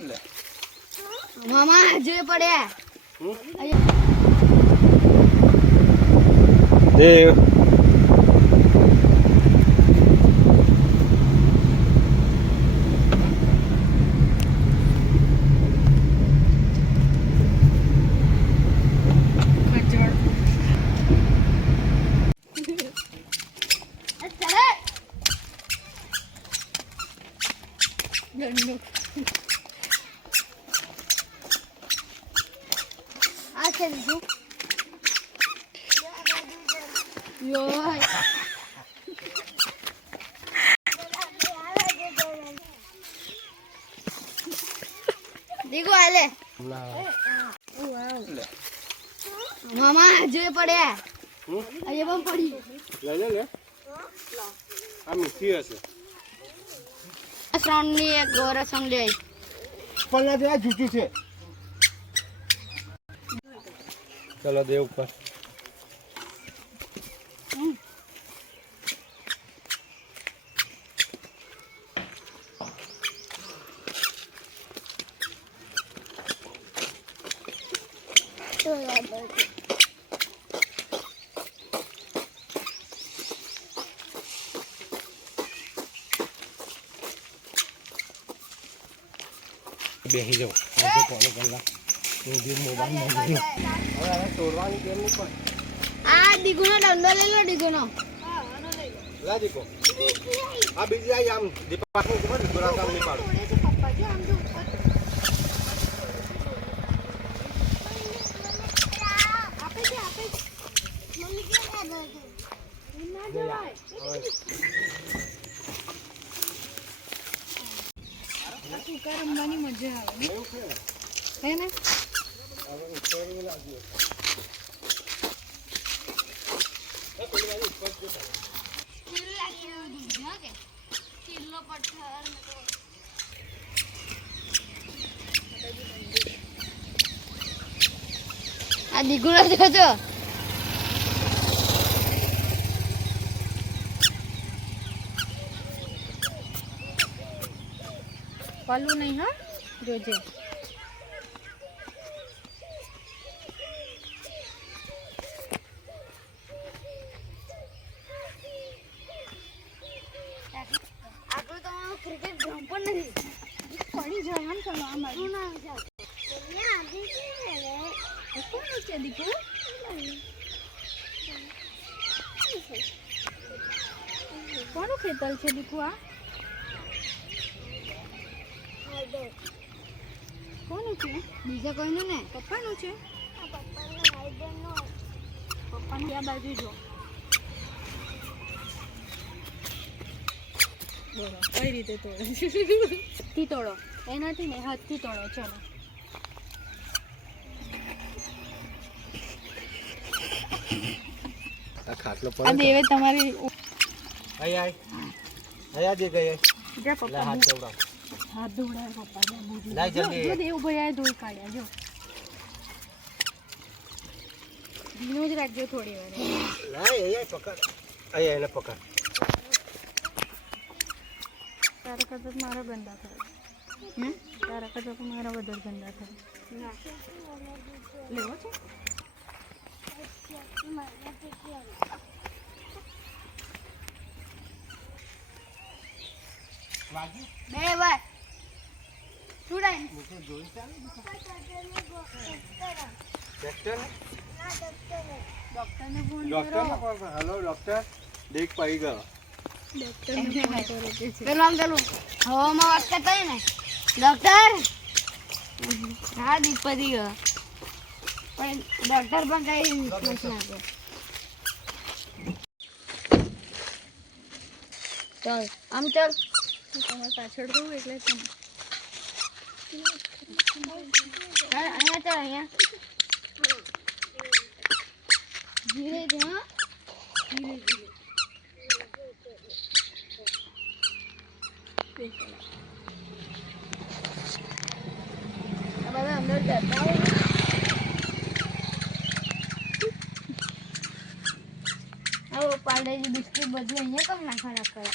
લે મામા જે પડ્યા દેવ देखो आले मामा जे પડ્યા અરે બમ પડી લે લે લે આ મીઠી હશે શ્રાવણ ની એક ગોરસમ લે પલ્લા જે જૂઠું છે ચલો દેવ ઉપર બેસી જાઓ ફોલો કરવા મોબાઈલ હવે તોડવાની કેમ નહીં પણ આ દીગુનો દંડો લઈ લો દીગુનો લા દીકો આ બીજી આઈ આમ દીપાનું ખબર દોરા કામ નહીં પાડો પપ્પા જો આમ જો ઉપર આપે છે મમ્મી કે ના જવાય સુકા રમવાની મજા આવે હે ને આ દીકરો જોજો પાલું નહીં હા જોજે આપણું તો ક્રિકેટ ગ્રાઉન્ડ પણ નથી પાણી જાય આમ ચાલો આમ શું નામ છે કોણ છે દીકુ કોનું ખેતર છે દીકુ આ કોનું છે બીજા કોઈનું ને પપ્પાનું છે પપ્પાનું આ બાજુ જો બોલો કઈ રીતે તોડો થી તોડો એનાથી ને હાથથી તોડો ચલો આ ખાટલો પર આ દેવે તમારી આય આય આયા દે ગયે જા પપ્પા હાથ દોડાવ હાથ દોડાય પપ્પા લાય જલ્દી જો દેવ ભયા ધોઈ કાઢ્યા જો ધીનો જ રાખજો થોડી વાર લાય આય પકડ આય એને પકડ તારા કરતા મારા ગંદા થાય તારા કરતા મારા વધારે ગંદા થાય લેવો છે બે વાર છોડાય મુકે જોઈ ચાલે ડોક્ટરને ફોન ડોક્ટર હેલો ડોક્ટર દેખ પાઈ ગયો પેલું આમ પેલું હવામાં વાત કરતા હોય ને ડોક્ટર હા દીપતી ગયો પણ ડોક્ટર પણ કઈ નથી આપે ચાલ આમ ચાલ તમારે પાછળ જવું એટલે અહીંયા ચાલ અહીંયા ધીરે ધીરે ધીરે ધીરે બધા અંદર જતા હોય આવો પાર્લેજી બિસ્કિટ બધું અહીંયા કેમ નાખવાના કરે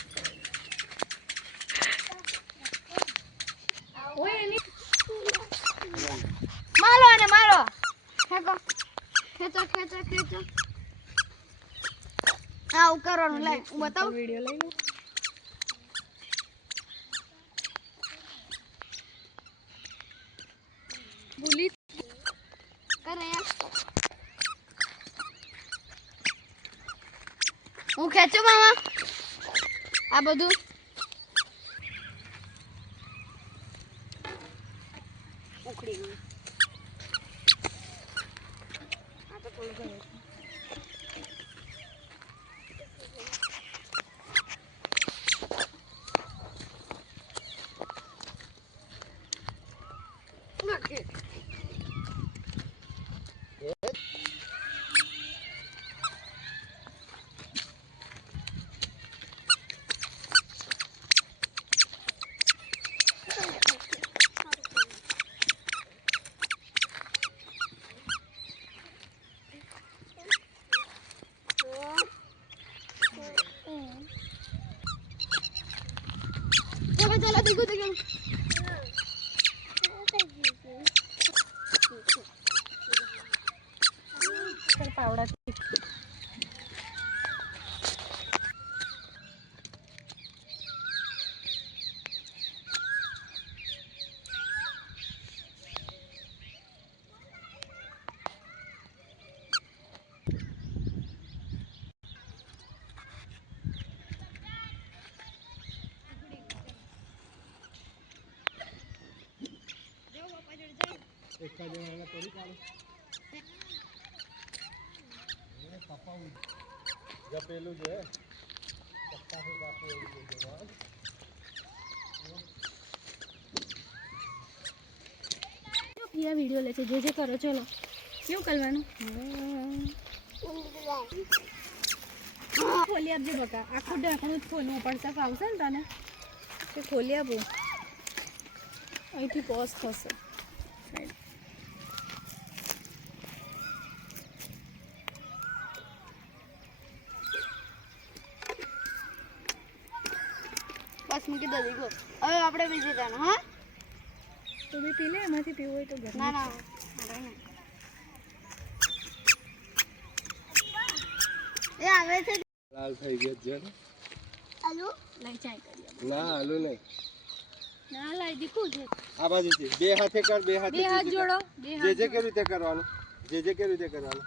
ઓય એની ખેંચો ખેંચો ખેંચો હા આવું કરવાનું લે હું બતાવું વિડિયો લઈ લો ભૂલી કરે યાર હું ખેંચો મામા આ બધું ઉખડી ગયું આ તો થોડું ઘણું છે चलो चलो देखो देखो चल पावड़ा એક જ એને પડી કાઢો એ કપાવું જે પેલું છે કપાથી કાપી એવું જવાનું પિયા વિડિયો લે છે જે કરો ચલો કેવું કરવાનું ખોલી આપજે બકા આખું ઢાંકણું જ ખોલવું પડશે ફાવશે ને તને તે ખોલી આપું અહીંથી પોઝ થશે બસ મૂકી દે દેખો હવે આપણે બીજે જાણ હા તું બી પી લે એમાંથી પીવું હોય તો ઘર ના ના મારે નહીં. એ આવે છે લાલ થઈ ગયો છે ને આલુ લઈ ચાય કરી ના આલુ નહીં ના લાઈ દીકું છે આ બાજુથી બે હાથે કર બે હાથે બે હાથ જોડો બે જે હાથ જે કેવી રીતે કરવાનું જે કેવી રીતે કરવાનું